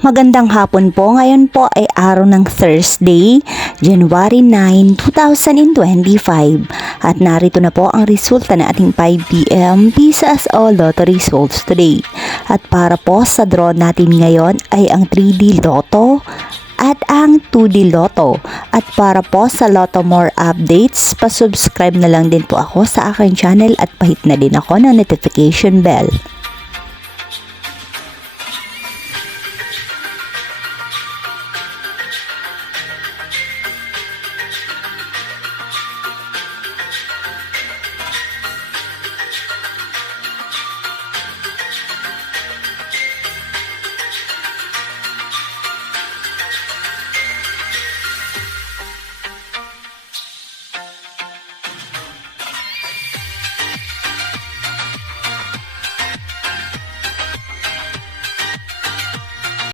Magandang hapon po. Ngayon po ay araw ng Thursday, January 9, 2025. At narito na po ang resulta ng ating 5 p.m. Visas o Lotto results today. At para po sa draw natin ngayon ay ang 3D Lotto at ang 2D Lotto. At para po sa Lotto More updates, pasubscribe na lang din po ako sa aking channel at pahit na din ako ng notification bell.